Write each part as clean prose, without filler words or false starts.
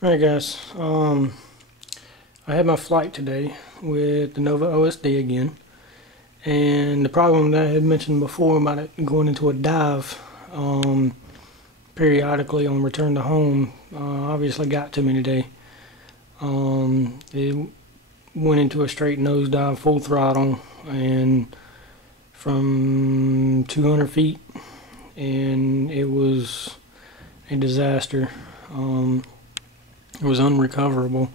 Alright guys, I had my flight today with the Nova OSD again, and the problem that I had mentioned before about it going into a dive periodically on return to home obviously got to me today. It went into a straight nosedive, full throttle, and from 200 feet, and it was a disaster. It was unrecoverable.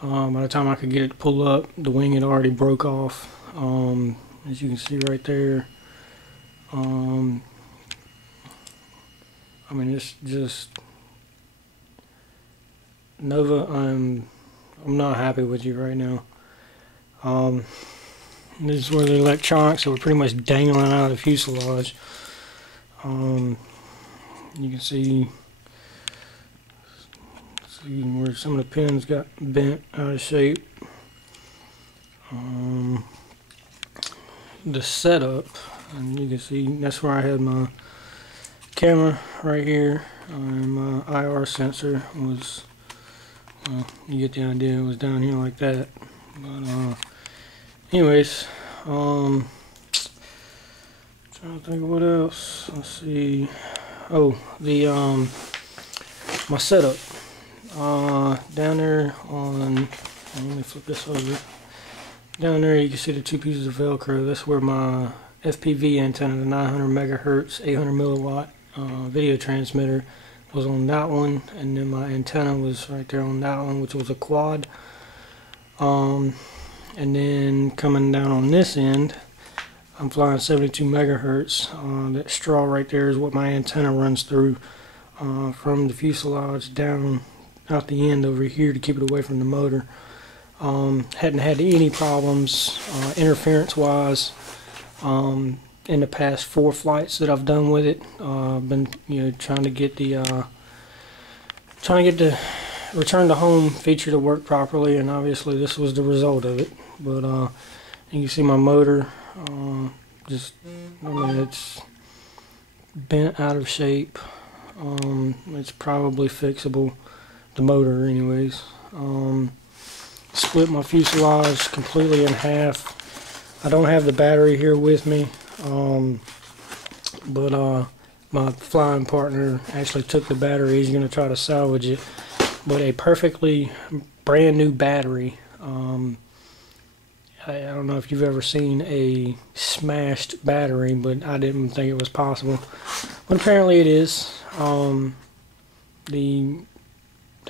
By the time I could get it to pull up, the wing had already broke off. As you can see right there. I mean, it's just Nova. I'm not happy with you right now. This is where the electronics that were pretty much dangling out of the fuselage. You can see where some of the pins got bent out of shape. The setup, and you can see that's where I had my camera right here, and my IR sensor was, well, you get the idea, it was down here like that. But anyways, trying to think of what else. Let's see. Oh, the my setup. Down there on, let me flip this over. Down there you can see the two pieces of Velcro. That's where my FPV antenna, the 900 megahertz, 800 milliwatt video transmitter was on that one, and then my antenna was right there on that one, which was a quad. And then coming down on this end, I'm flying 72 megahertz. That straw right there is what my antenna runs through from the fuselage down out the end over here to keep it away from the motor. Hadn't had any problems interference wise in the past 4 flights that I've done with it. Been trying to get the return to home feature to work properly, and obviously this was the result of it. But you can see my motor I mean, it's bent out of shape. It's probably fixable, the motor anyways. Split my fuselage completely in half. I don't have the battery here with me, but my flying partner actually took the battery. He's going to try to salvage it, but a perfectly brand new battery. I don't know if you've ever seen a smashed battery, but I didn't think it was possible, but apparently it is. I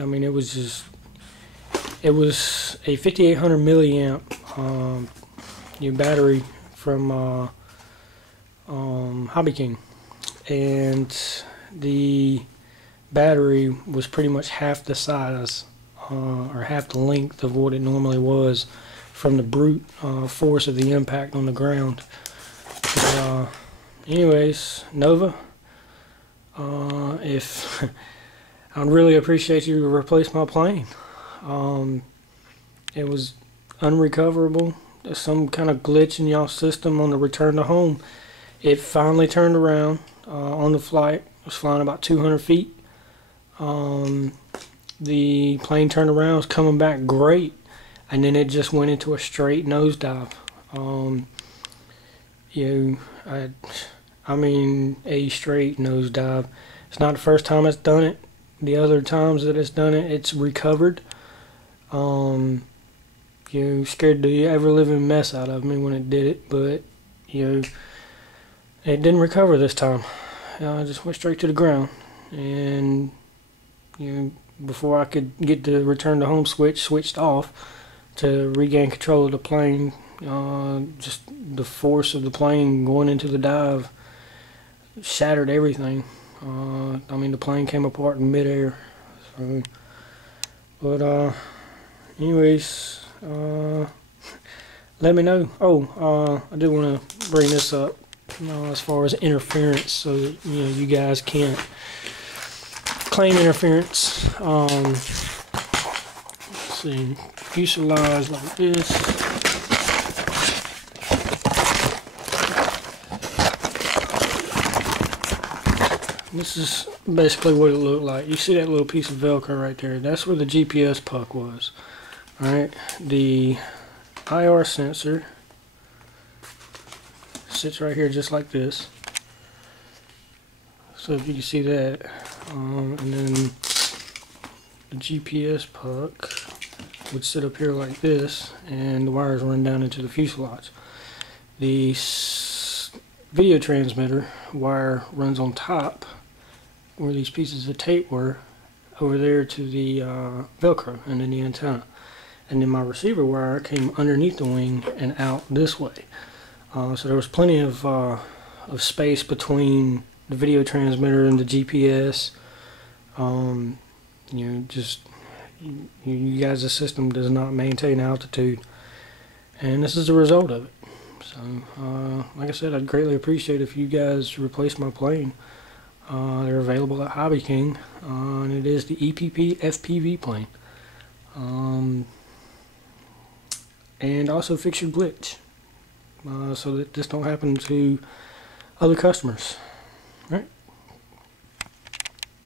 mean, it was a 5800 milliamp battery from Hobby King, and the battery was pretty much half the size or half the length of what it normally was from the brute force of the impact on the ground. But, anyways, Nova, if I'd really appreciate you to replace my plane. It was unrecoverable. There's some kind of glitch in y'all's system on the return to home. It finally turned around on the flight. I was flying about 200 feet. The plane turned around, was coming back great, and then it just went into a straight nosedive. I mean, a straight nosedive. It's not the first time it's done it. The other times that it's done it, it's recovered. Scared the ever-living mess out of me when it did it, but it didn't recover this time. I just went straight to the ground, and before I could get the return to home switch switched off to regain control of the plane, just the force of the plane going into the dive shattered everything. I mean, the plane came apart in midair. So, but anyways, let me know. Oh, I did want to bring this up as far as interference, so that, you guys can't claim interference. Let's see, fuselage like this. This is basically what it looked like. You see that little piece of Velcro right there? That's where the GPS puck was. Alright, the IR sensor sits right here just like this. So if you can see that, and then the GPS puck would sit up here like this, and the wires run down into the fuselage. The video transmitter wire runs on top where these pieces of tape were, over there to the Velcro and then the antenna. And then my receiver wire came underneath the wing and out this way. So there was plenty of space between the video transmitter and the GPS. You know, just you guys' system does not maintain altitude, and this is the result of it. So like I said, I'd greatly appreciate if you guys replace my plane. They're available at Hobby King, and it is the EPP FPV plane. And also fix your glitch, so that this don't happen to other customers.